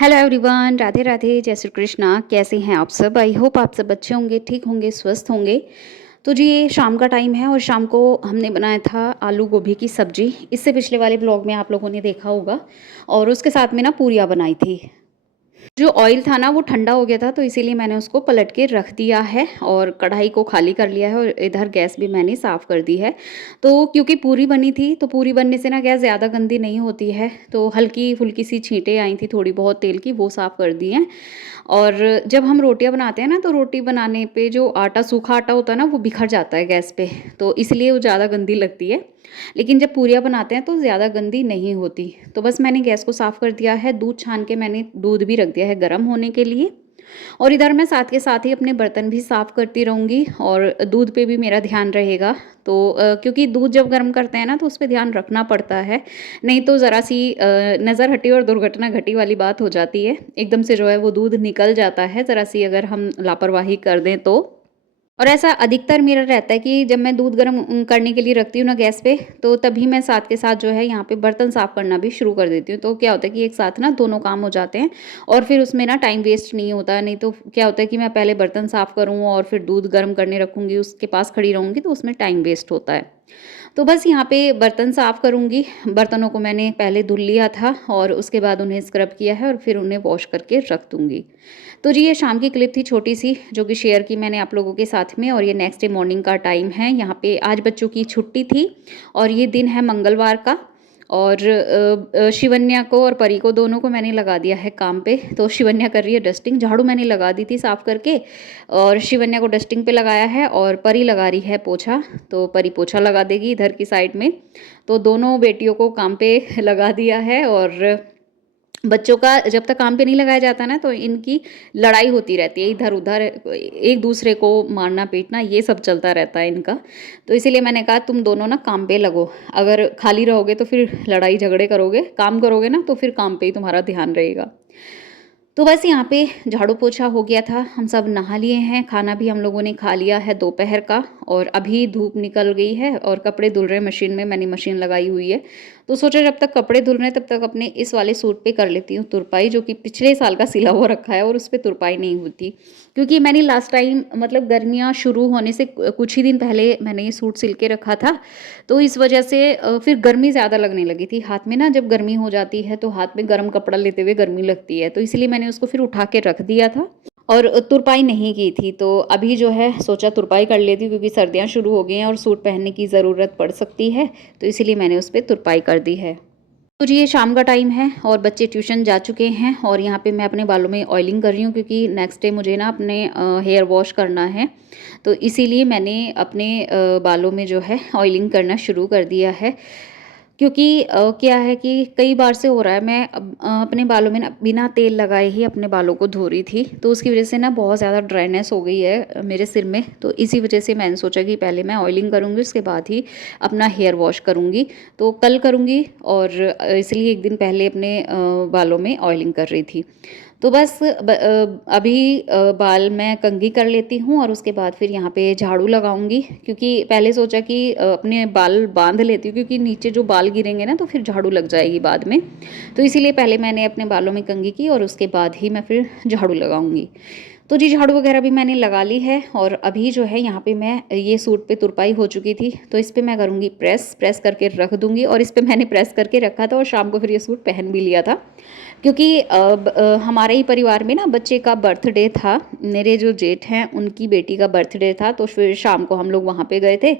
Hello everyone, Radhe Radhe, जय श्री कृष्णा। कैसे हैं आप सब? आई होप आप सब अच्छे होंगे, ठीक होंगे, स्वस्थ होंगे। तो जी ये शाम का टाइम है और शाम को हमने बनाया था आलू गोभी की सब्जी। इससे पिछले वाले ब्लॉग में आप लोगों ने देखा होगा। और उसके साथ में ना पूरियाँ बनाई थी। जो ऑयल था ना वो ठंडा हो गया था, तो इसीलिए मैंने उसको पलट के रख दिया है और कढ़ाई को खाली कर लिया है और इधर गैस भी मैंने साफ़ कर दी है। तो क्योंकि पूरी बनी थी, तो पूरी बनने से ना गैस ज़्यादा गंदी नहीं होती है, तो हल्की फुल्की सी छींटें आई थी थोड़ी बहुत तेल की, वो साफ़ कर दी हैं। और जब हम रोटियां बनाते हैं ना, तो रोटी बनाने पे जो आटा, सूखा आटा होता है ना, वो बिखर जाता है गैस पे, तो इसलिए वो ज़्यादा गंदी लगती है। लेकिन जब पूरियाँ बनाते हैं तो ज़्यादा गंदी नहीं होती। तो बस मैंने गैस को साफ़ कर दिया है, दूध छान के मैंने दूध भी रख दिया है गर्म होने के लिए। और इधर मैं साथ के साथ ही अपने बर्तन भी साफ़ करती रहूँगी और दूध पे भी मेरा ध्यान रहेगा। तो क्योंकि दूध जब गर्म करते हैं ना, तो उस पे ध्यान रखना पड़ता है, नहीं तो ज़रा सी नज़र हटी और दुर्घटना घटी वाली बात हो जाती है। एकदम से जो है वो दूध निकल जाता है, ज़रा सी अगर हम लापरवाही कर दें तो। और ऐसा अधिकतर मेरा रहता है कि जब मैं दूध गर्म करने के लिए रखती हूँ ना गैस पे, तो तभी मैं साथ के साथ जो है यहाँ पे बर्तन साफ़ करना भी शुरू कर देती हूँ। तो क्या होता है कि एक साथ ना दोनों काम हो जाते हैं और फिर उसमें ना टाइम वेस्ट नहीं होता। नहीं तो क्या होता है कि मैं पहले बर्तन साफ़ करूँ और फिर दूध गर्म करने रखूँगी, उसके पास खड़ी रहूँगी, तो उसमें टाइम वेस्ट होता है। तो बस यहाँ पे बर्तन साफ़ करूँगी। बर्तनों को मैंने पहले धुल लिया था और उसके बाद उन्हें स्क्रब किया है और फिर उन्हें वॉश करके रख दूँगी। तो जी ये शाम की क्लिप थी छोटी-सी, जो कि शेयर की मैंने आप लोगों के साथ में। और ये नेक्स्ट डे मॉर्निंग का टाइम है। यहाँ पे आज बच्चों की छुट्टी थी और ये दिन है मंगलवार का। और शिवन्या को और परी को दोनों को मैंने लगा दिया है काम पे। तो शिवन्या कर रही है डस्टिंग, झाड़ू मैंने लगा दी थी साफ़ करके और शिवन्या को डस्टिंग पे लगाया है और परी लगा रही है पोछा। तो परी पोछा लगा देगी इधर की साइड में। तो दोनों बेटियों को काम पे लगा दिया है। और बच्चों का जब तक काम पे नहीं लगाया जाता ना, तो इनकी लड़ाई होती रहती है इधर-उधर, एक दूसरे को मारना पीटना ये सब चलता रहता है इनका। तो इसीलिए मैंने कहा तुम दोनों ना काम पे लगो। अगर खाली रहोगे तो फिर लड़ाई झगड़े करोगे, काम करोगे ना तो फिर काम पे ही तुम्हारा ध्यान रहेगा। तो बस यहाँ पे झाड़ू पोछा हो गया था, हम सब नहा लिए हैं, खाना भी हम लोगों ने खा लिया है दोपहर का। और अभी धूप निकल गई है और कपड़े धुल रहे हैं मशीन में, मैंने मशीन लगाई हुई है। तो सोचा जब तक कपड़े धुल रहे हैं तब तक अपने इस वाले सूट पे कर लेती हूँ तुरपाई, जो कि पिछले साल का सिला हुआ रखा है और उस पे तुरपाई नहीं हुई। क्योंकि मैंने लास्ट टाइम मतलब गर्मियाँ शुरू होने से कुछ ही दिन पहले मैंने ये सूट सिल के रखा था। तो इस वजह से फिर गर्मी ज़्यादा लगने लगी थी हाथ में ना, जब गर्मी हो जाती है तो हाथ में गर्म कपड़ा लेते हुए गर्मी लगती है, तो इसलिए मैंने उसको फिर उठा के रख दिया था और तुरपाई नहीं की थी। तो अभी जो है सोचा तुरपाई कर लेती हूँ, क्योंकि सर्दियाँ शुरू हो गई हैं और सूट पहनने की ज़रूरत पड़ सकती है, तो इसीलिए मैंने उस पर तुरपाई कर दी है। तो जी ये शाम का टाइम है और बच्चे ट्यूशन जा चुके हैं और यहाँ पे मैं अपने बालों में ऑयलिंग कर रही हूँ, क्योंकि नेक्स्ट डे मुझे ना अपने हेयर वॉश करना है। तो इसीलिए मैंने अपने बालों में जो है ऑयलिंग करना शुरू कर दिया है। क्योंकि क्या है कि कई बार से हो रहा है, मैं अपने बालों में ना बिना तेल लगाए ही अपने बालों को धो रही थी, तो उसकी वजह से ना बहुत ज़्यादा ड्राइनेस हो गई है मेरे सिर में। तो इसी वजह से मैंने सोचा कि पहले मैं ऑयलिंग करूँगी, उसके बाद ही अपना हेयर वॉश करूँगी। तो कल करूँगी और इसलिए एक दिन पहले अपने बालों में ऑयलिंग कर रही थी। तो बस अभी बाल मैं कंघी कर लेती हूँ और उसके बाद फिर यहाँ पे झाड़ू लगाऊंगी, क्योंकि पहले सोचा कि अपने बाल बांध लेती हूँ, क्योंकि नीचे जो बाल गिरेंगे ना तो फिर झाड़ू लग जाएगी बाद में। तो इसीलिए पहले मैंने अपने बालों में कंघी की और उसके बाद ही मैं फिर झाड़ू लगाऊंगी। तो जी झाड़ू वगैरह भी मैंने लगा ली है और अभी जो है यहाँ पे मैं ये सूट पे तुरपाई हो चुकी थी, तो इस पे मैं करूँगी प्रेस, प्रेस करके रख दूँगी। और इस पे मैंने प्रेस करके रखा था और शाम को फिर ये सूट पहन भी लिया था, क्योंकि हमारे ही परिवार में ना बच्चे का बर्थडे था। मेरे जो जेठ हैं उनकी बेटी का बर्थडे था, तो फिर शाम को हम लोग वहाँ पे गए थे,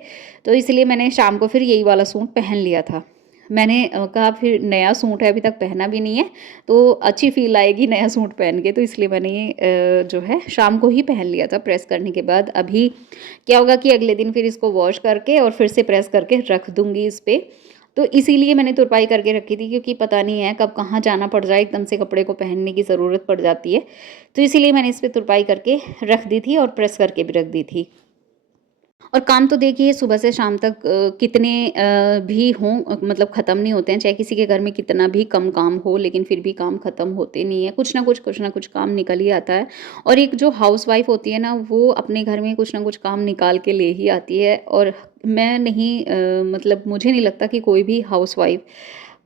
तो इसलिए मैंने शाम को फिर यही वाला सूट पहन लिया था। मैंने कहा फिर नया सूट है, अभी तक पहना भी नहीं है, तो अच्छी फील आएगी नया सूट पहन के, तो इसलिए मैंने ये जो है शाम को ही पहन लिया था प्रेस करने के बाद। अभी क्या होगा कि अगले दिन फिर इसको वॉश करके और फिर से प्रेस करके रख दूँगी इस पर। तो इसीलिए मैंने तुरपाई करके रखी थी, क्योंकि पता नहीं है कब कहाँ जाना पड़ जाए, एकदम से कपड़े को पहनने की ज़रूरत पड़ जाती है। तो इसीलिए मैंने इस पर तुरपाई करके रख दी थी और प्रेस करके भी रख दी थी। और काम तो देखिए सुबह से शाम तक कितने भी हों, मतलब ख़त्म नहीं होते हैं, चाहे किसी के घर में कितना भी कम काम हो, लेकिन फिर भी काम ख़त्म होते नहीं है। कुछ ना कुछ काम निकल ही आता है। और एक जो हाउसवाइफ होती है ना, वो अपने घर में कुछ ना कुछ काम निकाल के ले ही आती है। और मैं नहीं मतलब मुझे नहीं लगता कि कोई भी हाउसवाइफ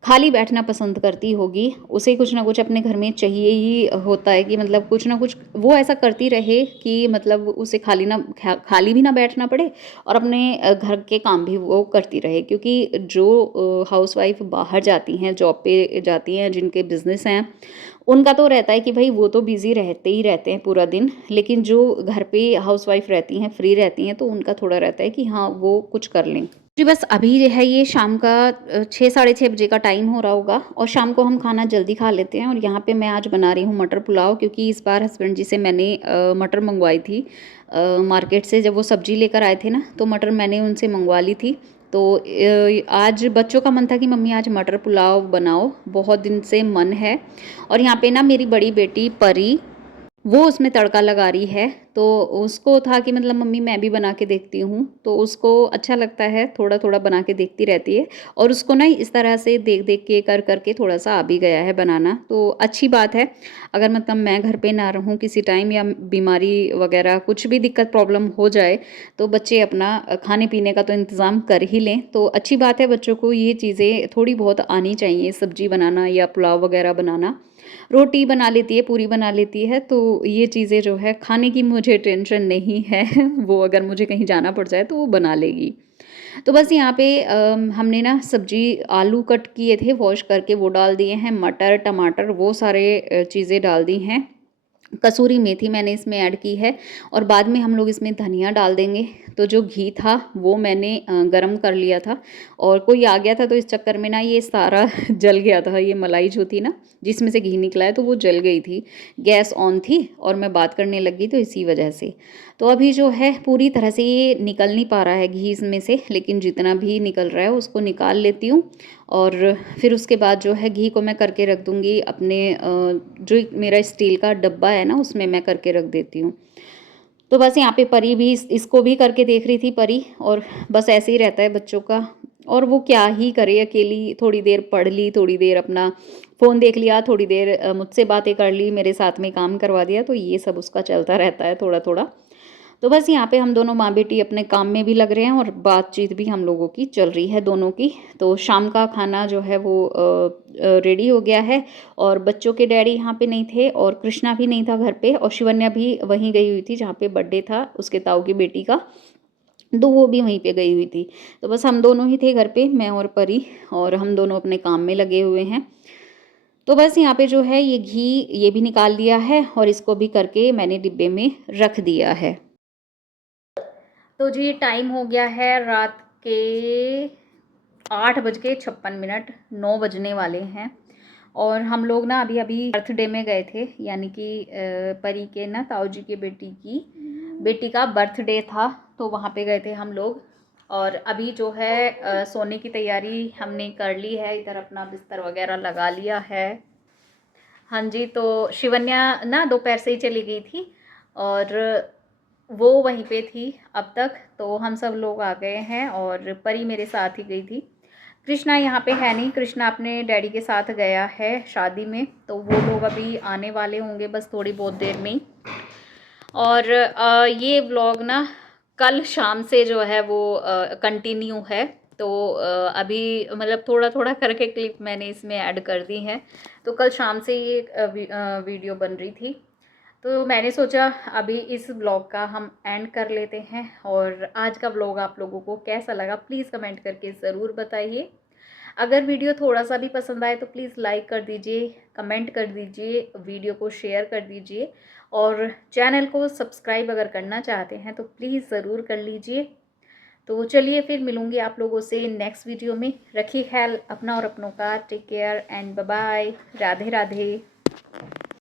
खाली बैठना पसंद करती होगी, उसे कुछ ना कुछ अपने घर में चाहिए ही होता है कि मतलब कुछ ना कुछ वो ऐसा करती रहे कि मतलब उसे खाली भी ना बैठना पड़े और अपने घर के काम भी वो करती रहे। क्योंकि जो हाउसवाइफ बाहर जाती हैं, जॉब पे जाती हैं, जिनके बिज़नेस हैं, उनका तो रहता है कि भाई वो तो बिज़ी रहते ही रहते हैं पूरा दिन, लेकिन जो घर पे हाउसवाइफ रहती हैं, फ्री रहती हैं, तो उनका थोड़ा रहता है कि हाँ, वो कुछ कर लें। जी, बस अभी जो है ये शाम का 6 साढ़े 6 बजे का टाइम हो रहा होगा और शाम को हम खाना जल्दी खा लेते हैं। और यहाँ पे मैं आज बना रही हूँ मटर पुलाव, क्योंकि इस बार हस्बैंड जी से मैंने मटर मंगवाई थी मार्केट से। जब वो सब्ज़ी लेकर आए थे ना, तो मटर मैंने उनसे मंगवा ली थी। तो आज बच्चों का मन था कि मम्मी आज मटर पुलाव बनाओ, बहुत दिन से मन है। और यहाँ पे ना मेरी बड़ी बेटी परी, वो उसमें तड़का लगा रही है, तो उसको था कि मतलब मम्मी मैं भी बना के देखती हूँ, तो उसको अच्छा लगता है, थोड़ा-थोड़ा बना के देखती रहती है। और उसको ना इस तरह से देख-देख के, कर-कर के थोड़ा-सा आ भी गया है बनाना, तो अच्छी बात है। अगर मतलब मैं घर पे ना रहूँ किसी टाइम या बीमारी वगैरह कुछ भी दिक्कत प्रॉब्लम हो जाए, तो बच्चे अपना खाने-पीने का तो इंतज़ाम कर ही लें, तो अच्छी बात है। बच्चों को ये चीज़ें थोड़ी बहुत आनी चाहिए, सब्ज़ी बनाना या पुलाव वगैरह बनाना। रोटी बना लेती है, पूरी बना लेती है, तो ये चीज़ें जो है खाने की मुझे टेंशन नहीं है। वो अगर मुझे कहीं जाना पड़ जाए तो वो बना लेगी। तो बस यहाँ पे हमने ना सब्ज़ी आलू कट किए थे वॉश करके, वो डाल दिए हैं, मटर, टमाटर वो सारे चीज़ें डाल दी हैं। कसूरी मेथी मैंने इसमें ऐड की है और बाद में हम लोग इसमें धनिया डाल देंगे। तो जो घी था वो मैंने गरम कर लिया था और कोई आ गया था, तो इस चक्कर में ना ये सारा जल गया था। ये मलाई जो थी ना, जिसमें से घी निकला है, तो वो जल गई थी। गैस ऑन थी और मैं बात करने लगी, तो इसी वजह से। तो अभी जो है पूरी तरह से ये निकल नहीं पा रहा है घी इसमें से, लेकिन जितना भी निकल रहा है उसको निकाल लेती हूँ। और फिर उसके बाद जो है घी को मैं करके रख दूँगी अपने जो मेरा स्टील का डब्बा है ना, उसमें मैं करके रख देती हूँ। तो बस यहाँ पे परी भी इसको भी करके देख रही थी परी, और बस ऐसे ही रहता है बच्चों का। और वो क्या ही करे अकेली, थोड़ी देर पढ़ ली, थोड़ी देर अपना फ़ोन देख लिया, थोड़ी देर मुझसे बातें कर ली, मेरे साथ में काम करवा दिया, तो ये सब उसका चलता रहता है थोड़ा-थोड़ा। तो बस यहाँ पे हम दोनों माँ-बेटी अपने काम में भी लग रहे हैं और बातचीत भी हम लोगों की चल रही है दोनों की। तो शाम का खाना जो है वो रेडी हो गया है और बच्चों के डैडी यहाँ पे नहीं थे और कृष्णा भी नहीं था घर पे, और शिवन्या भी वहीं गई हुई थी जहाँ पे बर्थडे था उसके ताऊ की बेटी का, तो वो भी वहीं पे गई हुई थी। तो बस हम दोनों ही थे घर पे, मैं और परी, और हम दोनों अपने काम में लगे हुए हैं। तो बस यहाँ पे जो है ये घी ये भी निकाल लिया है और इसको भी करके मैंने डिब्बे में रख दिया है। तो जी टाइम हो गया है रात के 8:56, 9 बजने वाले हैं। और हम लोग ना अभी अभी बर्थडे में गए थे, यानी कि परी के ना ताऊ जी की बेटी का बर्थडे था, तो वहाँ पे गए थे हम लोग। और अभी जो है सोने की तैयारी हमने कर ली है, इधर अपना बिस्तर वगैरह लगा लिया है। हाँ जी, तो शिवन्या ना दोपहर से ही चली गई थी और वो वहीं पे थी अब तक, तो हम सब लोग आ गए हैं और परी मेरे साथ ही गई थी। कृष्णा यहाँ पे है नहीं, कृष्णा अपने डैडी के साथ गया है शादी में, तो वो लोग अभी आने वाले होंगे बस थोड़ी बहुत देर में ही। और ये व्लॉग ना कल शाम से जो है वो कंटिन्यू है, तो अभी मतलब थोड़ा थोड़ा करके क्लिप मैंने इसमें ऐड कर दी हैं। तो कल शाम से ये वीडियो बन रही थी, तो मैंने सोचा अभी इस व्लॉग का हम एंड कर लेते हैं। और आज का व्लॉग आप लोगों को कैसा लगा प्लीज़ कमेंट करके ज़रूर बताइए। अगर वीडियो थोड़ा सा भी पसंद आए तो प्लीज़ लाइक कर दीजिए, कमेंट कर दीजिए, वीडियो को शेयर कर दीजिए, और चैनल को सब्सक्राइब अगर करना चाहते हैं तो प्लीज़ ज़रूर कर लीजिए। तो चलिए फिर मिलूँगी आप लोगों से नेक्स्ट वीडियो में। रखिए ख्याल अपना और अपनों का। Take care and bye bye. Radhe Radhe.